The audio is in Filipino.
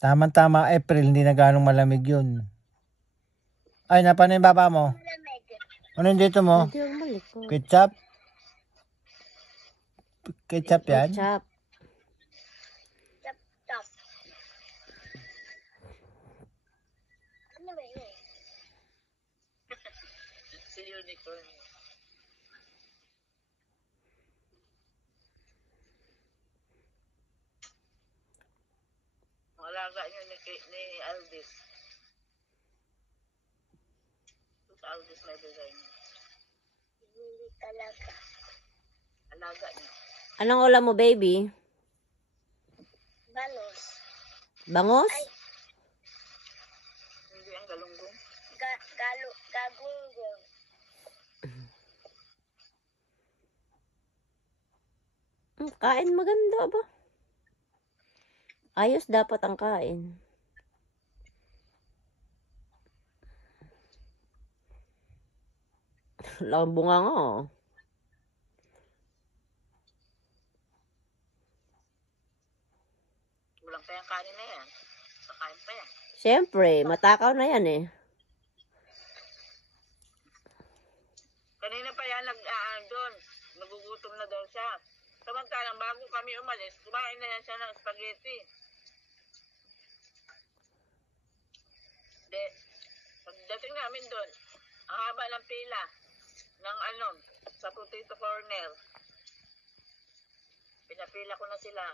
Tama-tama April, hindi na ganong malamig yun. Ay, napano yung baba mo? Ano yung dito mo? Ketchup? Ketchup yan? Ketchup. Ano ba yun? Si Unicorn. Alaga niyo ni Aldis. Sa Aldis may design. Hindi talaga. Alaga niyo. Anong ulam mo, baby? Balos. Bangos? Ay. Hindi ang galunggong. Gagunggong. Kain maganda ba? Ayos dapat ang kain. Lang bunga nga oh. Kulang pa yung kanin na yan. Kakain pa yan. Siyempre, matakaw na yan eh. Kanina pa yan doon. Nagugutom na daw siya. Samantalang bago kami umalis, kumain na yan siya ng spaghetti. Pagdating namin doon, ang haba ng pila ng sa potato corner. Pinapila ko na sila.